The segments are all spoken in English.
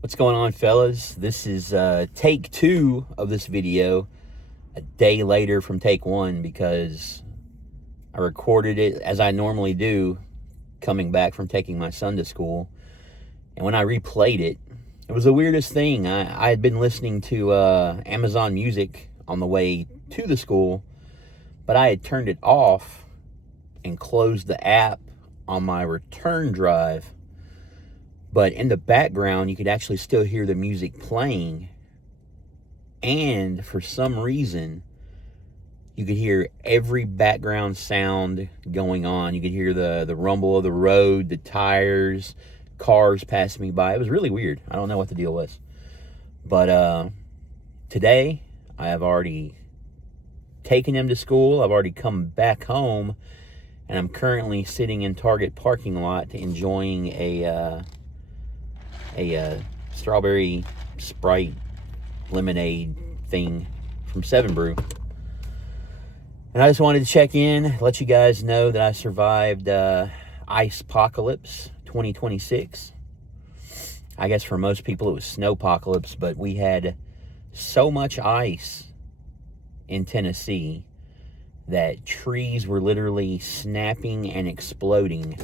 What's going on, fellas? This is take 2 of this video, a day later from take 1, because I recorded it as I normally do coming back from taking my son to school. And when I replayed it, it was the weirdest thing. I had been listening to Amazon Music on the way to the school, but I had turned it off and closed the app on my return drive. But in the background, you could actually still hear the music playing. And for some reason, you could hear every background sound going on. You could hear the rumble of the road, the tires, cars passing me by. It was really weird. I don't know what the deal was. But today, I have already taken him to school. I've already come back home. And I'm currently sitting in Target parking lot enjoying a strawberry Sprite lemonade thing from 7 Brew. And I just wanted to check in, let you guys know that I survived Ice-pocalypse 2026. I guess for most people it was snowpocalypse, but we had so much ice in Tennessee that trees were literally snapping and exploding,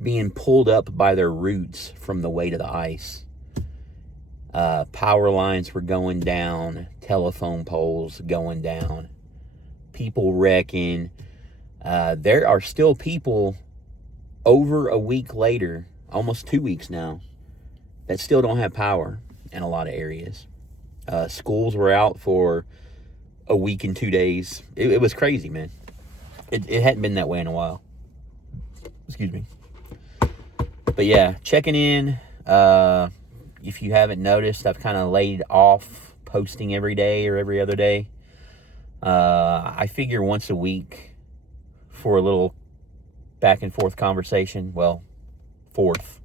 being pulled up by their roots from the weight of the ice. Power lines were going down, telephone poles going down, people wrecking. There are still people over a week later, almost 2 weeks now, that still don't have power in a lot of areas. Schools were out for a week and 2 days. It was crazy, man. It hadn't been that way in a while. Excuse me. But yeah, checking in. If you haven't noticed, I've kind of laid off posting every day or every other day. I figure once a week for a little back and forth conversation. Well, fourth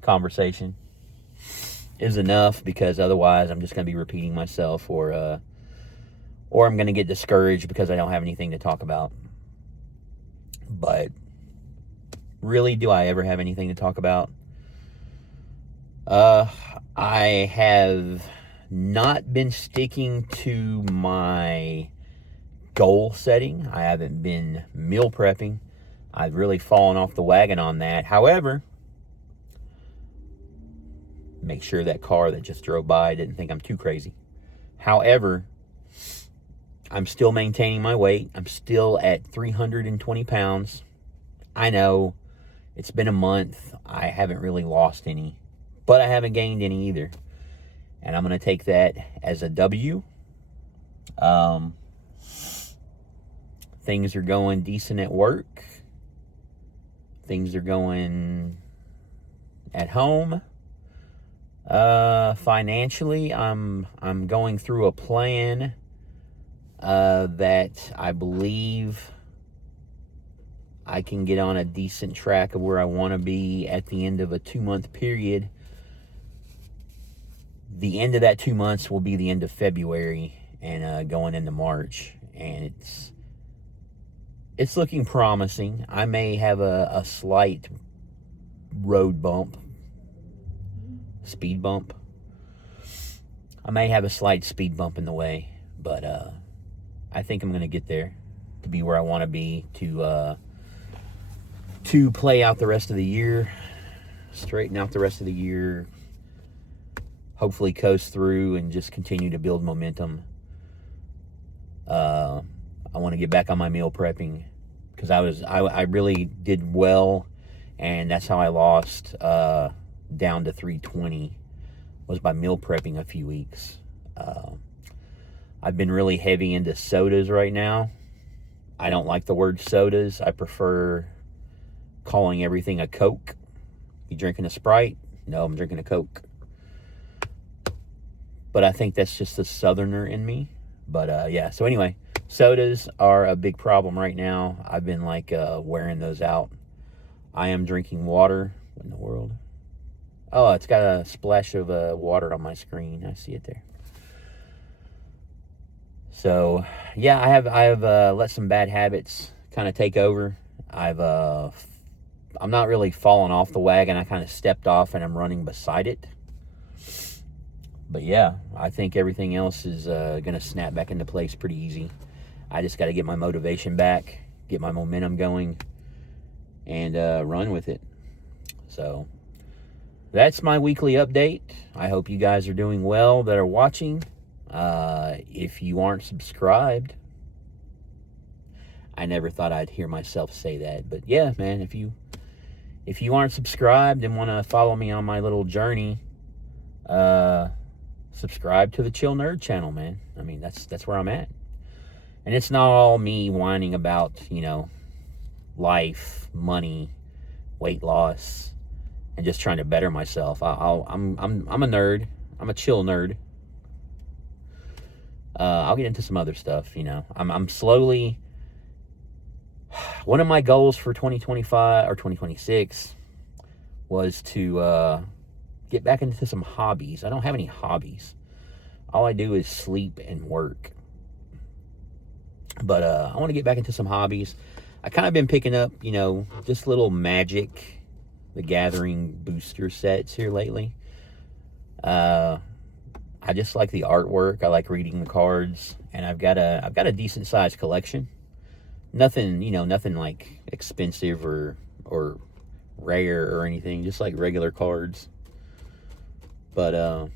conversation is enough, because otherwise I'm just going to be repeating myself, or I'm going to get discouraged because I don't have anything to talk about. But really, do I ever have anything to talk about? I have not been sticking to my goal setting. I haven't been meal prepping. I've really fallen off the wagon on that. However, make sure that car that just drove by didn't think I'm too crazy. However, I'm still maintaining my weight. I'm still at 320 pounds. I know it's been a month. I haven't really lost any, but I haven't gained any either. And I'm going to take that as a W. Things are going decent at work. Things are going at home. Financially, I'm going through a plan that I believe I can get on a decent track of where I want to be at the end of a 2-month period. The end of that 2 months will be the end of February and going into March. And it's looking promising. I may have a slight road bump, speed bump. I may have a slight speed bump in the way, but I think I'm going to get there to be where I want to be, to play out the rest of the year, straighten out the rest of the year, hopefully coast through and just continue to build momentum. I want to get back on my meal prepping, because I really did well, and that's how I lost down to 320, was by meal prepping a few weeks. I've been really heavy into sodas right now. I don't like the word sodas. I prefer calling everything a Coke. You drinking a Sprite? No, I'm drinking a Coke. But I think that's just the Southerner in me. But yeah, so anyway, sodas are a big problem right now. I've been wearing those out. I am drinking water. What in the world? Oh, it's got a splash of water on my screen. I see it there. So yeah, I have let some bad habits kind of take over. I've not really falling off the wagon. I kind of stepped off and I'm running beside it. But yeah, I think everything else is going to snap back into place pretty easy. I just got to get my motivation back, get my momentum going, and run with it. So that's my weekly update. I hope you guys are doing well that are watching. If you aren't subscribed, I never thought I'd hear myself say that. But yeah, man, if you aren't subscribed and want to follow me on my little journey, subscribe to the Chill Nerd channel, man. I mean, that's where I'm at. And it's not all me whining about, life, money, weight loss, and just trying to better myself. I'm a nerd. I'm a chill nerd. I'll get into some other stuff, I'm slowly... One of my goals for 2025 or 2026 was to get back into some hobbies. I don't have any hobbies. All I do is sleep and work. But I want to get back into some hobbies. I kind of been picking up, just little Magic the Gathering booster sets here lately. I just like the artwork. I like reading the cards, and I've got a decent sized collection. Nothing, nothing like expensive or rare or anything. Just like regular cards. But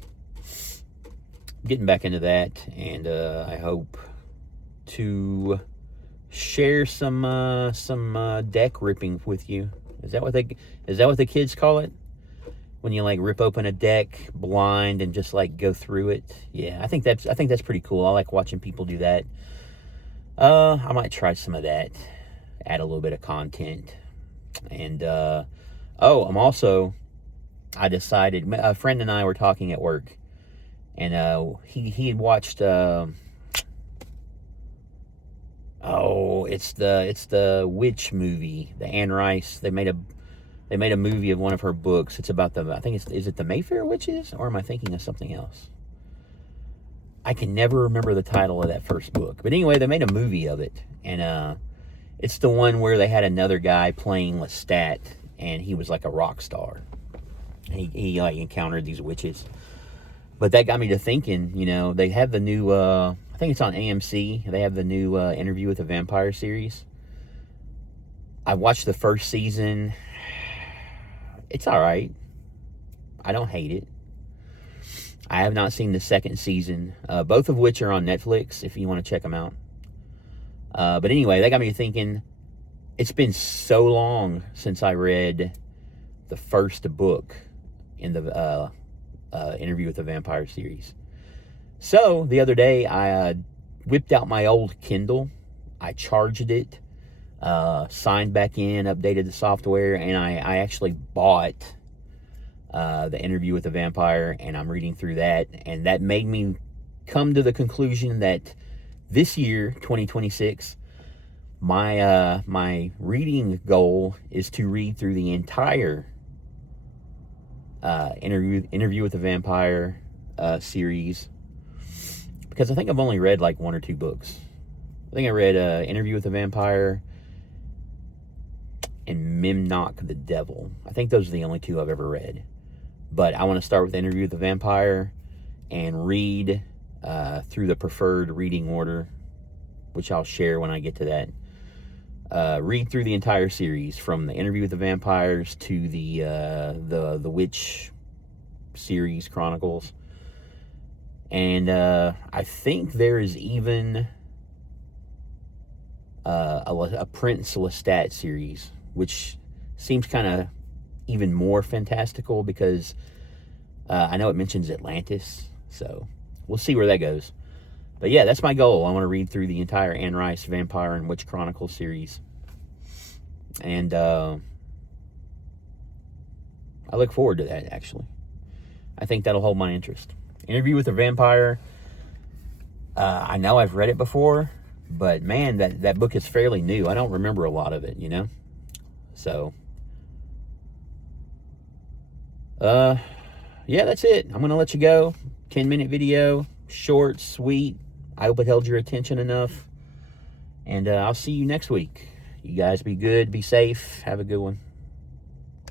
getting back into that, and I hope to share some deck ripping with you. Is that what the kids call it? When you like rip open a deck blind and just like go through it? Yeah, I think that's pretty cool. I like watching people do that. I might try some of that, add a little bit of content. And I decided, a friend and I were talking at work, and he had watched it's the witch movie, the Anne Rice. They made a movie of one of her books. It's about is it the Mayfair Witches, or am I thinking of something else? I can never remember the title of that first book. But anyway, they made a movie of it. And it's the one where they had another guy playing Lestat, and he was like a rock star. He like encountered these witches. But that got me to thinking, they have the new, I think it's on AMC. They have the new Interview with a Vampire series. I watched the first season. It's all right. I don't hate it. I have not seen the second season, both of which are on Netflix if you want to check them out. But anyway, that got me thinking, it's been so long since I read the first book in the Interview with the Vampire series. So the other day, I whipped out my old Kindle. I charged it, signed back in, updated the software, and I actually bought the Interview with the Vampire, and I'm reading through that, and that made me come to the conclusion that this year, 2026, my reading goal is to read through the entire Interview with the Vampire series, because I think I've only read like one or two books. I think I read Interview with the Vampire and Mimnock the Devil. I think those are the only two I've ever read. But I want to start with Interview with the Vampire and read through the preferred reading order, which I'll share when I get to that. Read through the entire series, from the Interview with the Vampires to the Witch series chronicles. And I think there is even a Prince Lestat series, which seems kind of even more fantastical, because I know it mentions Atlantis, so we'll see where that goes. But yeah, that's my goal. I want to read through the entire Anne Rice Vampire and Witch Chronicle series. And I look forward to that, actually. I think that'll hold my interest. Interview with the Vampire, I know I've read it before, but man, that book is fairly new. I don't remember a lot of it, So, yeah, that's it. I'm going to let you go. 10-minute video, short, sweet. I hope it held your attention enough. And I'll see you next week. You guys be good, be safe, have a good one.